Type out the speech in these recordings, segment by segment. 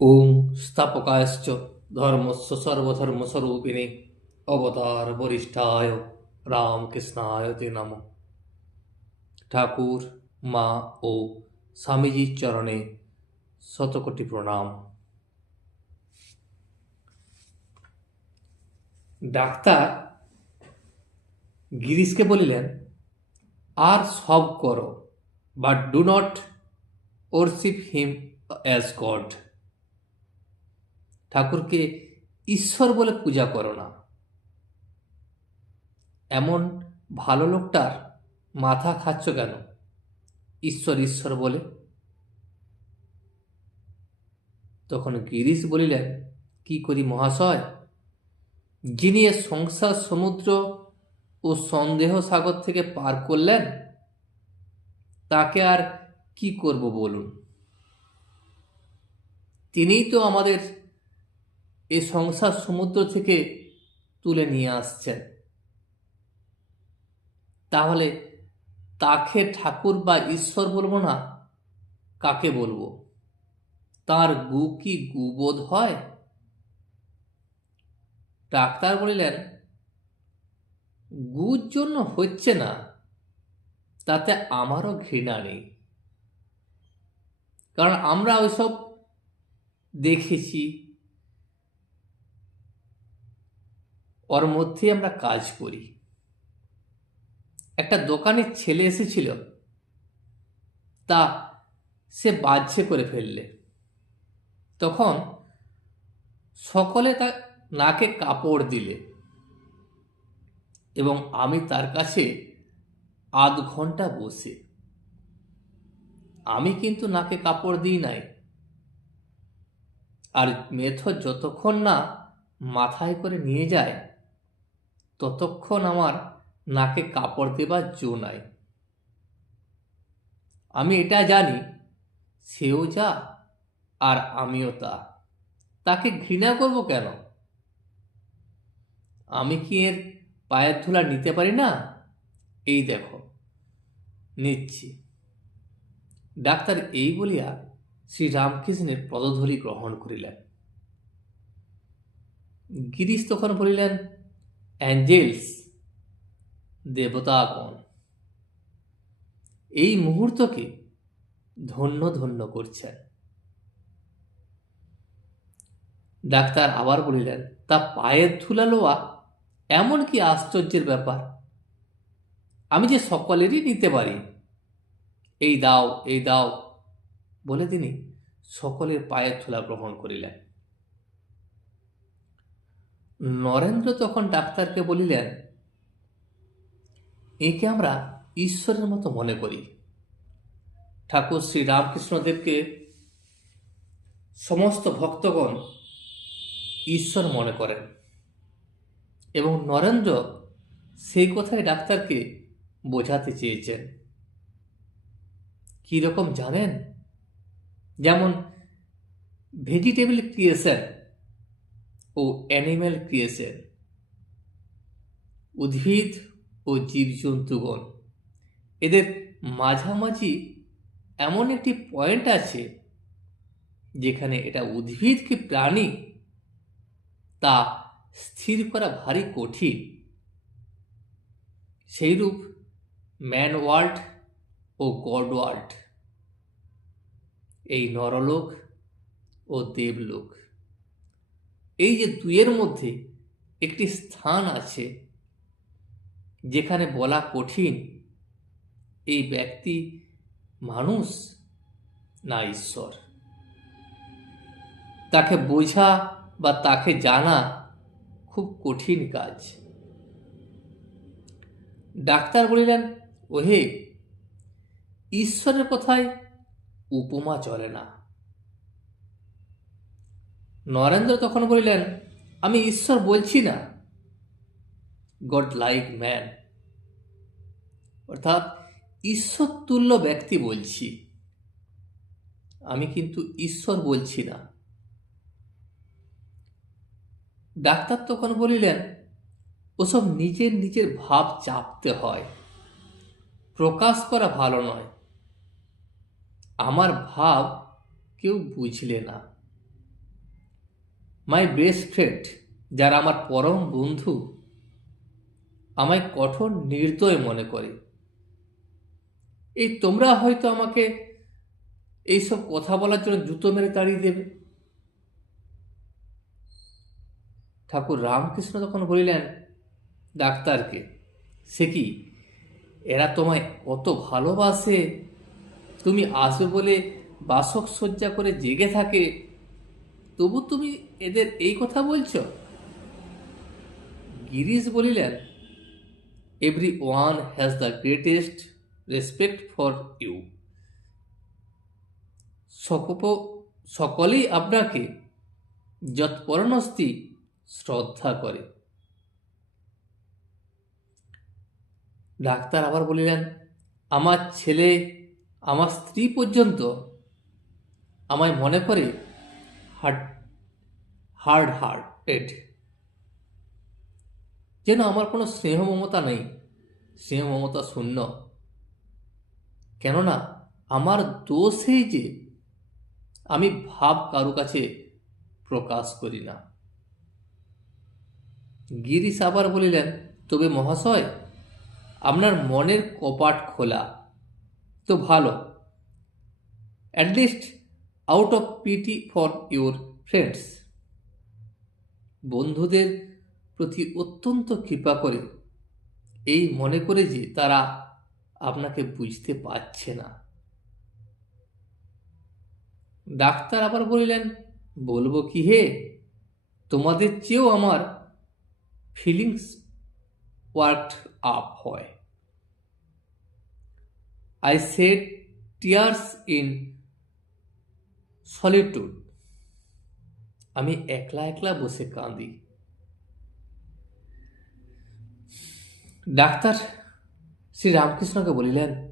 ওম স্থাপকায়শ্চ ধর্মস্ব সর্বধর্মস্বরূপিণে অবতার বরিষ্ঠায় রামকৃষ্ণায় তে নম ঠাকুর মা ও স্বামীজির চরণে শতকোটি প্রণাম ডাক্তার গিরিশকে বলিলেন, আর সব করো but do not worship him as God ঠাকুরকে ঈশ্বর বলে পূজা করো না। এমন ভালো লোকটার মাথা খাচ্ছ কেন? ঈশ্বর ঈশ্বর বলে। তখন গিরিশ বলিলেন, কি করি মহাশয়? যিনি সংসার, সমুদ্র ও সন্দেহ সাগর থেকে পার করলেন? তাকে আর কি করব বলুন? তিনিই তো আমাদের এই সংসার সমুদ্র থেকে তুলে নিয়ে আসছেন। তাহলে তাকে ঠাকুর বা ঈশ্বর বলব না, কাকে বলব? তার গু কি গুবোধ হয়? ডাক্তার বলিলেন, গুর জন্য হচ্ছে না, তাতে আমারও ঘৃণা নেই। কারণ আমরা ওইসব দেখেছি ওর মধ্যেই আমরা কাজ করি। একটা দোকানের ছেলে এসেছিল, তা সে বাজছে করে ফেললে। তখন সকলে তার নাকে কাপড় দিলে এবং আমি তার কাছে আধ ঘণ্টা বসে। আমি কিন্তু নাকে কাপড় দিই নাই। আর মেথর যতক্ষণ না মাথায় করে নিয়ে যায় ততক্ষণ আমার নাকে কাপড় দেবার জো নাই। আমি এটা জানি, সেও যা আর আমিও তা। তাকে ঘৃণা করব কেন? আমি কি এর পায়ের ধুলা নিতে পারি না? এই দেখো, নিচ্ছি। ডাক্তার এই বলিয়া শ্রী রামকৃষ্ণের পদধূলি গ্রহণ করিলেন। গিরিশ তখন বলিলেন অ্যাঞ্জেলস দেবতাগণ। এই মুহূর্তকে ধন্য ধন্য করছেন। ডাক্তার আবার বলিলেন, তা পায়ের ধুলা লোয়া এমন কি আশ্চর্যের ব্যাপার? আমি যে সকলেরই নিতে পারি। এই দাও এই দাও বলে তিনি সকলের পায়ের ধুলা গ্রহণ করিলেন। নরেন্দ্র তখন ডাক্তারকে বলিলেন, একে আমরা ঈশ্বরের মতো মনে করি। ঠাকুর শ্রী রামকৃষ্ণদেবকে সমস্ত ভক্তগণ ঈশ্বর মনে করেন এবং নরেন্দ্র সেই কথাই ডাক্তারকে বোঝাতে চেয়েছেন। কীরকম জানেন? যেমন ভেজিটেবল ক্রিয়েশন ও অ্যানিম্যাল ক্রিয়েশন উদ্ভিদ ও জীবজন্তুগণ এদের মাঝামাঝি এমন একটি পয়েন্ট আছে যেখানে এটা উদ্ভিদ কি প্রাণী তা স্থির করা ভারী কঠিন। সেইরূপ ম্যান ওয়ার্ল্ড ও গড ওয়ার্ল্ড এই নরলোক ও দেবলোক। এই যে দুয়ের মধ্যে একটি স্থান আছে যেখানে বলা কঠিন, এই ব্যক্তি মানুষ না ঈশ্বর। তাকে বোঝা বা তাকে জানা খুব কঠিন কাজ। ডাক্তার বলিলেন, ওহে, ঈশ্বরের কথায় উপমা চলে না। নরেন্দ্র তখন বলিলেন, আমি ঈশ্বর বলছি না। গড লাইক ম্যান অর্থাৎ ঈশ্বর তুল্য ব্যক্তি বলছি। আমি কিন্তু ঈশ্বর বলছি না। ডাক্তার তখন বলিলেন, ওসব নিজের নিজের ভাব চাপতে হয়। প্রকাশ করা ভালো নয়। আমার ভাব কেউ বুঝলে না। মাই বেস্ট ফ্রেন্ড যারা আমার পরম বন্ধু, আমায় কঠোর নির্দয় মনে করে। এই তোমরা হয়তো আমাকে এইসব কথা বলার জন্য জুতো মেরে তাড়িয়ে দেবে। ঠাকুর রামকৃষ্ণ তখন বলিলেন, ডাক্তারকে, সে কি? এরা তোমায় কত ভালোবাসে। তুমি আসবে বলে বাসক সজ্জা করে জেগে থাকে। তবু তুমি এদের এই কথা বলছ? গিরিশ বলিলেন every one has the greatest respect for you সকপ, সকলেই আপনাকে যৎপরণস্তি শ্রদ্ধা করে। ডাক্তার আবার বলিলেন, আমার ছেলে, আমার স্ত্রী পর্যন্ত আমায় মনে করে হার্ড হার্ড হার্টেড যেন আমার কোনো স্নেহ মমতা নেই। স্নেহ মমতা শূন্য। কেননা আমার দোষেই যে, আমি ভাব কারও কাছে প্রকাশ করি না। গিরিশ আবার বলিলেন, তবে মহাশয়, আপনার মনের কপাট খোলা। তো ভালো। At least out of pity for your friends বন্ধুদের প্রতি অত্যন্ত কৃপা করে। এই মনে করে যে তারা আপনাকে বুঝতে পারছে না। ডাক্তার আবার বলিলেন, বলব কি হে? তোমাদের চেয়েও আমার ফিলিংস ওয়ার্কড আপ হয়। I said tears in solitude আমি একলা একলা বসে কাঁদি ডাক্তার শ্রী রামকৃষ্ণকে বলিলেন,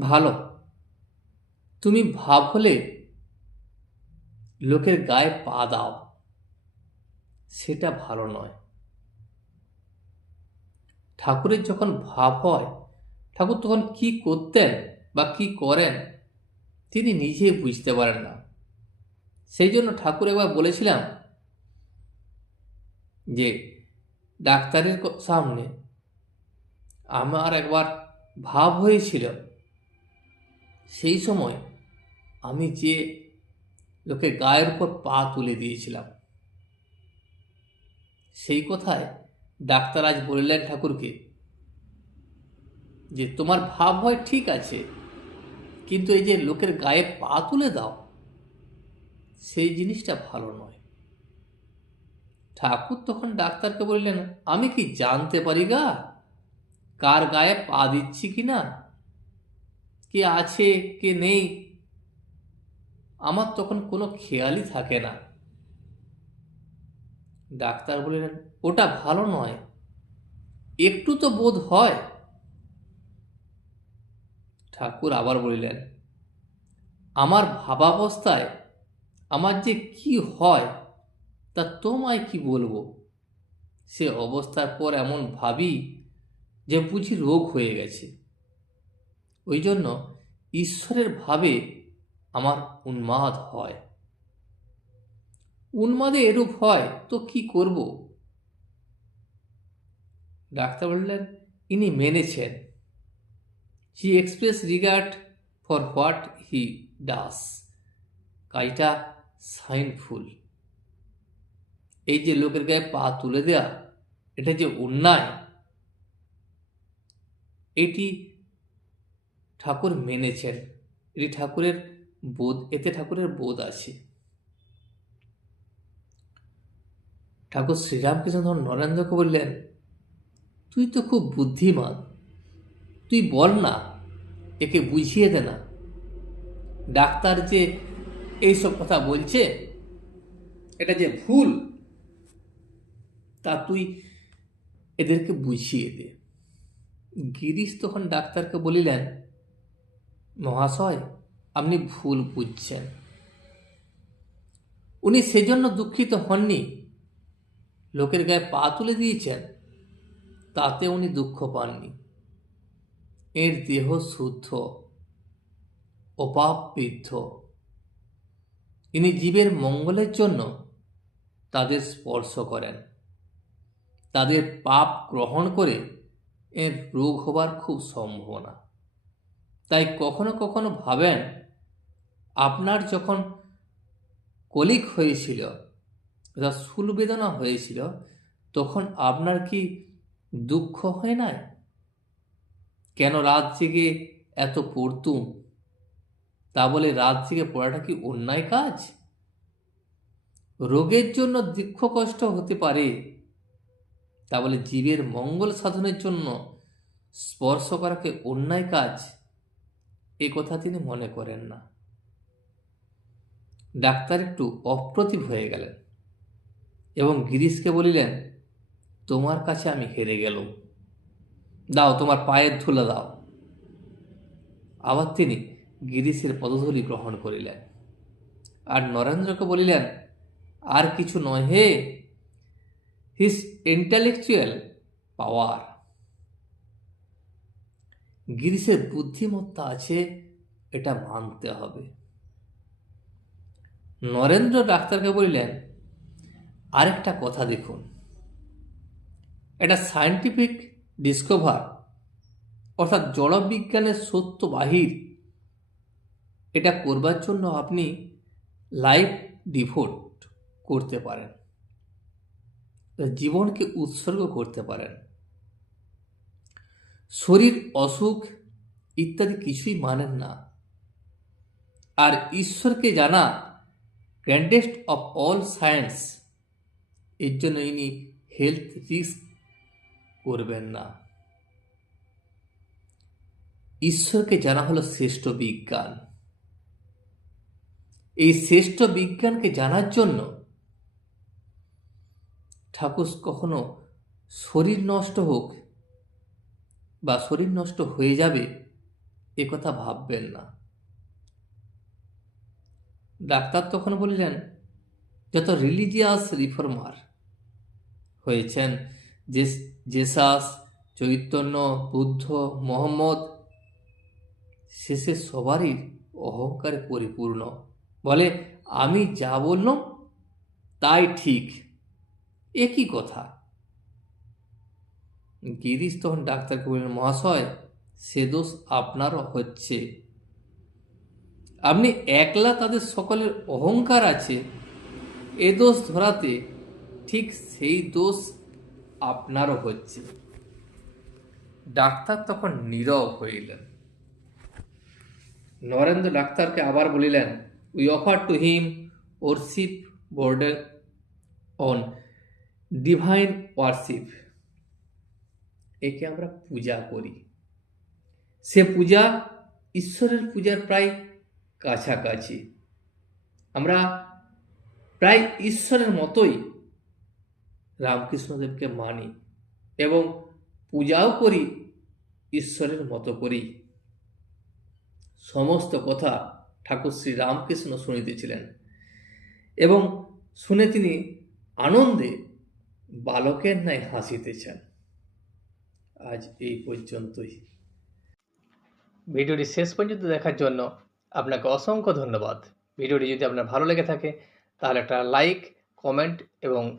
ভালো। তুমি ভাব হলে লোকের গায়ে পা দাও। সেটা ভালো নয়। ঠাকুরের যখন ভাব হয়, ঠাকুর তখন কি করতেন বা কি করেন তিনি নিজেই বুঝতে পারেন না। সেই জন্য ঠাকুর একবার বলেছিলাম যে, ডাক্তারের সামনে আমার একবার ভাব হয়েছিল। সেই সময় আমি যে লোকে গায়ের উপর পা তুলে দিয়েছিলাম। সেই কথায় ডাক্তার আজ বললেন ঠাকুরকে যে, তোমার ভাব হয় ঠিক আছে কিন্তু এই যে লোকের গায়ে পা তুলে দাও, সেই জিনিসটা ভালো নয়। ঠাকুর তখন ডাক্তারকে বললেন, আমি কি জানতে পারি গা? কার গায়ে পা দিচ্ছি কি না? কে আছে, কে নেই? আমার তখন কোনো খেয়ালই থাকে না। ডাক্তার বললেন, ওটা ভালো নয়। একটু তো বোধ হয় ঠাকুর আবার বলিলেন, আমার ভাবাবস্থায় আমার যে কি হয় তা তোমায় কি বলব? সে অবস্থার পর এমন ভাবি যে বুঝি রোগ হয়ে গেছে। ওই জন্য ঈশ্বরের ভাবে আমার উন্মাদ হয়। উন্মাদে এরূপ হয় তো কি করব? ডাক্তার বললেন, ইনি মেনেছেন। He express regard for what he does কাজটা সাইনফুল। এই যে লোকের গায়ে পা তুলে দেয়া, এটা যে অন্যায়, এটি ঠাকুর মেনেছেন। এটি ঠাকুরের বোধ, এতে ঠাকুরের বোধ আছে। ঠাকুর শ্রীরামকৃষ্ণ তখন নরেন্দ্রকে বললেন, তুই তো খুব বুদ্ধিমান তুই বল না, একে বুঝিয়ে দে না। ডাক্তার যে এইসব কথা বলছে, এটা যে ভুল, তা তুই এদেরকে বুঝিয়ে দে। গিরিশ তখন ডাক্তারকে বলিলেন, মহাশয়, আপনি ভুল বুঝছেন। উনি সেজন্য দুঃখিত হননি। লোকের গায়ে পা তুলে দিয়েছেন, তাতে উনি দুঃখ পাননি। এর দেহ শুদ্ধ অপাপবিদ্ধ ইনি জীবের মঙ্গলের জন্য তাদের স্পর্শ করেন। তাদের পাপ গ্রহণ করে এর রোগ হবার খুব সম্ভাবনা। তাই কখনো কখনো ভাবেন, আপনার যখন কলিক হয়েছিল অর্থাৎ শুল বেদনা হয়েছিল, তখন আপনার কি দুঃখ হয় নাই? কেন রাত জেগে এত পড়তুম তা বলে রাত জেগে পড়াটা কি অন্যায় কাজ? রোগের জন্য দুঃখ কষ্ট হতে পারে। তা বলে জীবের মঙ্গল সাধনের জন্য স্পর্শ করাকে অন্যায় কাজ? এ কথা তিনি মনে করেন না। ডাক্তার একটু অপ্রতিভ হয়ে গেলেন এবং গিরিশকে বলিলেন, তোমার কাছে আমি হেরে গেলুম। দাও, তোমার পায়ের ধুলা দাও। আবার তিনি গিরিশের পদধূলি গ্রহণ করিলেন। আর নরেন্দ্রকে বলিলেন, আর কিছু নয় হে হিস ইন্টালেকচুয়াল পাওয়ার গিরিশের বুদ্ধিমত্তা আছে, এটা মানতে হবে। নরেন্দ্র ডাক্তারকে বলিলেন, আরেকটা কথা দেখুন। এটা সায়েন্টিফিক ডিসকভার অর্থাৎ জড়বিজ্ঞানের সত্য বাহির, এটা করবার জন্য আপনি লাইফ ডিভোট করতে পারেন। জীবনকে উৎসর্গ করতে পারেন। শরীর অসুখ ইত্যাদি কিছুই মানেন না। আর ঈশ্বরকে জানা গ্র্যান্ডেস্ট অফ অল সায়েন্স এর জন্য ইনি হেলথ রিস্ক করবেন না। ঈশ্বরকে জানা হলো শ্রেষ্ঠ বিজ্ঞান। এই শ্রেষ্ঠ বিজ্ঞানকে জানার জন্য ঠাকুর কখনো শরীর নষ্ট হোক বা শরীর নষ্ট হয়ে যাবে, এ কথা ভাববেন না। ডাক্তার তখন বললেন, যত রিলিজিয়াস রিফর্মার হয়েছেন জেসাস, চৈতন্য, বুদ্ধ, মোহাম্মদ, শেষে সবারই অহংকারে পরিপূর্ণ। বলে, আমি যা বললাম, তাই ঠিক। একই কথা। গিরিশ তখন ডাক্তারকে বললেন মহাশয়, সে দোষ আপনারও হচ্ছে। আপনি একলা তাদের সকলের অহংকার আছে। এ দোষ ধরাতে ঠিক সেই দোষ আপনারও হচ্ছে। ডাক্তার তখন নীরব হইলেন। নরেন্দ্র ডাক্তারকে আবার বলিলেন we offer to him worship বোর্ডের অন ডিভাইন ওয়ারশিপ একে আমরা পূজা করি। সে পূজা ঈশ্বরের পূজার প্রায় কাছাকাছি। আমরা প্রায় ঈশ্বরের মতোই রামকৃষ্ণদেবকে মানি এবং পূজাও করি, ঈশ্বরের মতো করি। সমস্ত কথা ঠাকুর শ্রী রামকৃষ্ণ শুনিতেছিলেন এবং শুনে তিনি আনন্দে বালকের ন্যায় হাসিতেছেন। আজ এই পর্যন্তই। ভিডিওটি শেষ পর্যন্ত দেখার জন্য আপনাকে অসংখ্য ধন্যবাদ। ভিডিওটি যদি আপনার ভালো লেগে থাকে, তাহলে একটা লাইক, কমেন্ট এবং